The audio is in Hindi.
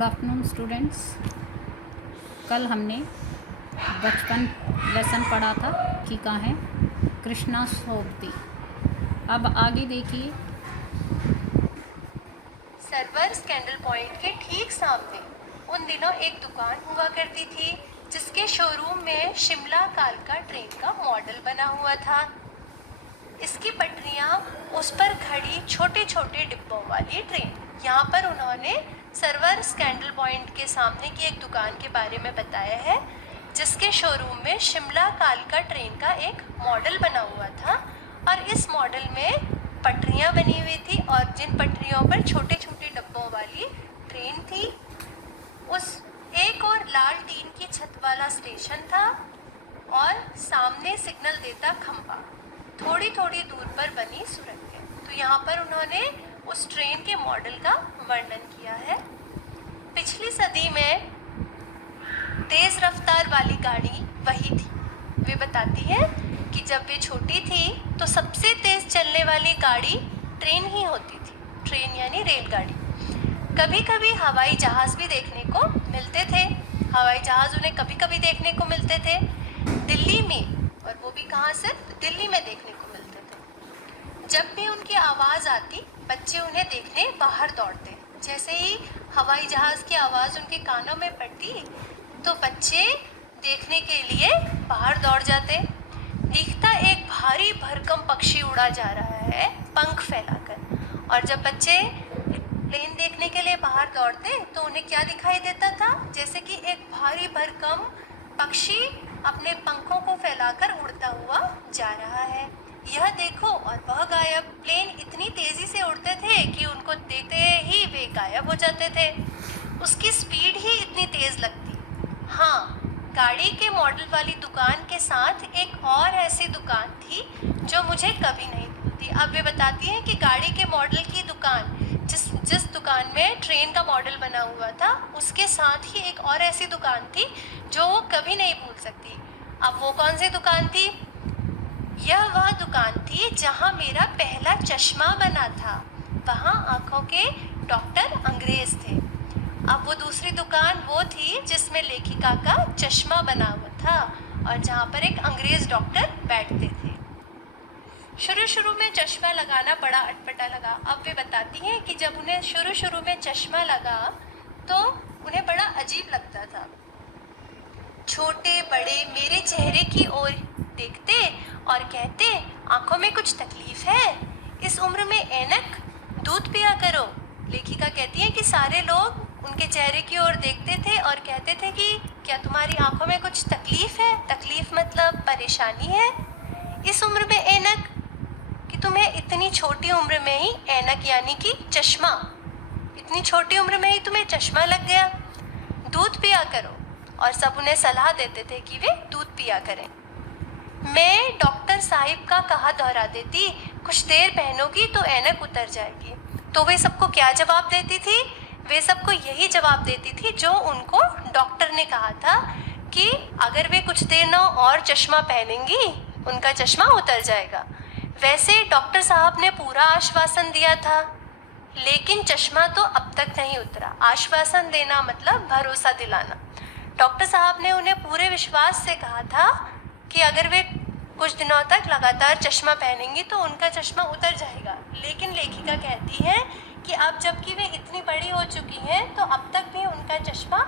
Good afternoon students. कल हमने बचपन लेसन पढ़ा था कि कहाँ है कृष्णा सोबती। अब आगे देखिए। सर्वर्स कैंडल पॉइंट के ठीक सामने उन दिनों एक दुकान हुआ करती थी जिसके शोरूम में शिमला कालका ट्रेन का मॉडल बना हुआ था। इसकी पटरियां, उस पर खड़ी छोटे छोटे डिब्बों वाली ट्रेन। यहाँ पर उन्होंने सर्वर्स कैंडल पॉइंट के सामने की एक दुकान के बारे में बताया है जिसके शोरूम में शिमला कालका ट्रेन का एक मॉडल बना हुआ था और इस मॉडल में पटरियां बनी हुई थी और जिन पटरियों पर छोटे छोटे डिब्बों वाली ट्रेन थी। उस एक और लाल टीन की छत वाला स्टेशन था और सामने सिग्नल देता खंभा, थोड़ी थोड़ी दूर पर बनी सुरंगें। तो यहाँ पर उन्होंने उस ट्रेन के मॉडल का वर्णन किया है। पिछली सदी में तेज रफ्तार वाली गाड़ी वही थी। वे बताती है कि जब वे छोटी थी तो सबसे तेज चलने वाली गाड़ी ट्रेन ही होती थी। ट्रेन यानी रेलगाड़ी। कभी कभी हवाई जहाज भी देखने को मिलते थे। हवाई जहाज उन्हें कभी कभी देखने को मिलते थे दिल्ली में, और वो भी कहाँ, सिर्फ दिल्ली में देखने को मिलते थे। जब भी उनकी आवाज़ आती बच्चे उन्हें देखने बाहर दौड़ते। जैसे ही हवाई जहाज़ की आवाज़ उनके कानों में पड़ती तो बच्चे देखने के लिए बाहर दौड़ जाते। दिखता एक भारी भरकम पक्षी उड़ा जा रहा है पंख फैलाकर, और जब बच्चे प्लेन देखने के लिए बाहर दौड़ते तो उन्हें क्या दिखाई देता था, जैसे कि एक भारी भरकम पक्षी अपने पंखों को फैलाकर उड़ता हुआ जा रहा है। यह देखो और वह गायब। प्लेन इतनी तेजी से उड़ते थे कि उनको देखते ही वे गायब हो जाते थे। उसकी स्पीड ही इतनी तेज लगती। हाँ, गाड़ी के मॉडल वाली दुकान के साथ एक और ऐसी दुकान थी जो मुझे कभी नहीं भूलती। अब वे बताती हैं कि गाड़ी के मॉडल की दुकान, जिस दुकान में ट्रेन का मॉडल बना हुआ था, उसके साथ ही एक और ऐसी दुकान थी जो वो कभी नहीं भूल सकती। अब वो कौन सी दुकान थी? यह वह दुकान थी जहाँ मेरा पहला चश्मा बना था। वहाँ आंखों के डॉक्टर अंग्रेज थे। अब वो दूसरी दुकान वो थी जिसमें लेखिका का चश्मा बना हुआ था और जहाँ पर एक अंग्रेज डॉक्टर बैठते थे। शुरू में चश्मा लगाना बड़ा अटपटा लगा। अब वे बताती हैं कि जब उन्हें शुरू में चश्मा लगा तो उन्हें बड़ा अजीब लगता था। छोटे बड़े मेरे चेहरे की ओर देखते और कहते, आंखों में कुछ तकलीफ है? इस उम्र में ऐनक? दूध पिया करो। लेखिका कहती है कि सारे लोग उनके चेहरे की ओर देखते थे और कहते थे कि क्या तुम्हारी आंखों में कुछ तकलीफ है? तकलीफ मतलब परेशानी है? इस उम्र में ऐनक? कि तुम्हें इतनी छोटी उम्र में ही ऐनक यानी कि चश्मा, इतनी छोटी उम्र में ही तुम्हें चश्मा लग गया। दूध पिया करो। और सब उन्हें सलाह देते थे कि वे दूध पिया करें। मैं डॉक्टर साहिब का कहा दोहरा देती, कुछ देर पहनोगी तो ऐनक उतर जाएगी। तो वे सबको क्या जवाब देती थी? वे सबको यही जवाब देती थी जो उनको डॉक्टर ने कहा था कि अगर वे कुछ देर न और चश्मा पहनेंगी उनका चश्मा उतर जाएगा। वैसे डॉक्टर साहब ने पूरा आश्वासन दिया था, लेकिन चश्मा तो अब तक नहीं उतरा। आश्वासन देना मतलब भरोसा दिलाना। डॉक्टर साहब ने उन्हें पूरे विश्वास से कहा था कि अगर वे कुछ दिनों तक लगातार चश्मा पहनेंगी तो उनका चश्मा उतर जाएगा। लेकिन लेखिका कहती है कि अब जबकि वे इतनी बड़ी हो चुकी हैं तो अब तक भी उनका चश्मा